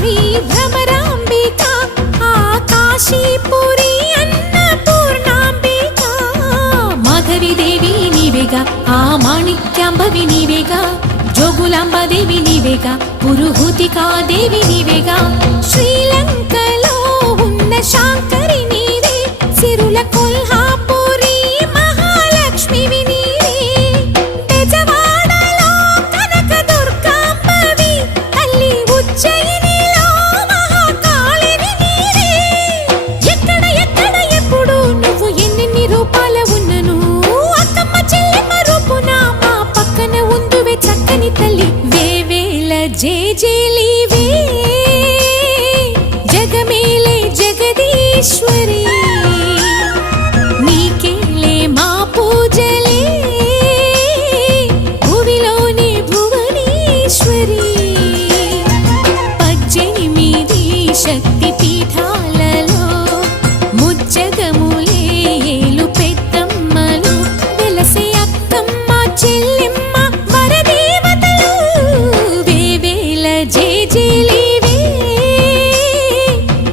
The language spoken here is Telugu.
శ్రీ భ్రమరాంబిక ఆకాశీపురి అన్నపూర్ణాంబిక మాధవి దేవి నీవేగా ఆ మాణిక్యాంబవి నీవేగా జోగులాంబదేవి నీవేగా పురుహూతికా దేవి నీవేగా శ్రీలంకలో ఉన్న శాంకరి నీవే సిరుల కొల్హాపురి మహాలక్ష్మివి నీవే బెజవాడలో కనక దుర్గాంబవి తల్లి ఉజ్జయినిలో మహాకాళివి నీవే ఎక్కడ ఎక్కడ ఎప్పుడు నువ్వు ఎన్నెన్ని రూపాల ఉన్నను అక్కమ్మ చెల్లెమ్మ రూపున మా పక్కన ఉందువే చక్కని తల్లి వేవేల జేజేలివే జగమేలే జగదీశ్వరి నీకేలే మా పూజలే భువిలోని భువనేశ్వరి 18 శక్తి పీఠ